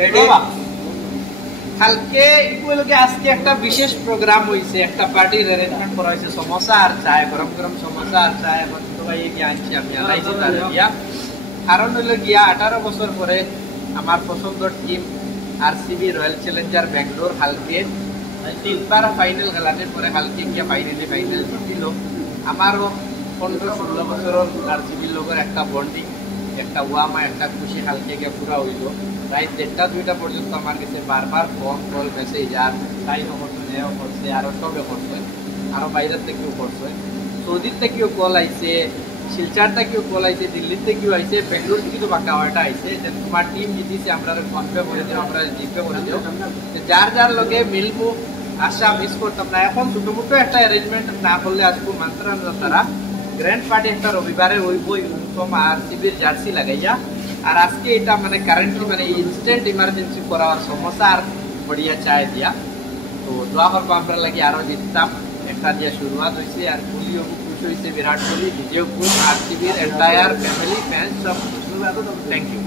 Ready কালকে এগুলোকে আজকে একটা বিশেষ প্রোগ্রাম হইছে, একটা পার্টির অ্যারেঞ্জমেন্ট করা হয়েছে, সমোসা আর চায়, গরম গরম সমোসা আর চায়। এখন সবাই গিয়ে আনছি, আমি আনাইছি তার গিয়া। কারণ হইলো গিয়া 18 বছর পরে আমার পছন্দের team RCB royal challenger Bangalore হালকে 3বার ফাইনাল খেলানোর পরে হালকে গিয়া ফাইনাল জিতিল। আমারও 15-16 বছরের আরসিবির লোকের একটা বন্ডিং, একটা ওয়ামা, একটা খুশি হালকে গিয়ে পুরা হইল। রাত 1টা-2টা পর্যন্ত আমার কাছে বারবার ফোন কল মেসেজ, আর তাইও করছে, নেও করছে, আরও সবে করছে, আরও বাইরের থেকেও করছে, সৌদির থেকেও কল আইছে, শিলচার থেকেও কল আইছে, দিল্লির থেকেও আইছে, বেঙ্গলোর থেকে তো বাঁকা হওয়াটা আইছে যে তোমার টিম জিতিছে, আমরা ফোনপে করে দিও, আমরা জিপে করে দিও। যার যার লগে মিলবো আশা মিস করতাম না। এখন ছোটো মোটো একটা অ্যারেঞ্জমেন্ট না করলে আসবো মান্ত্রান তারা গ্র্যান্ড পার্টি একটা রবিবারে ওই ইউনিফর্ম আরসিবির জার্সি লাগাইয়া। আর আজকে এটা মানে কারেন্টলি মানে ইনস্ট্যান্ট ইমার্জেন্সি করা সমস্যা আর বড়িয়া চায় দিয়া। তো দোয়া করবো আমরা লাগি আরো জিততাম। একটা দিয়ে শুরুয়াত হয়েছে, আর কোহলিও খুশ হয়েছে, বিরাট কোহলি নিজেও খুশ, আরসিবির এন্টায়ার ফ্যামিলি ফ্যান্স সব খুশ। Thank you.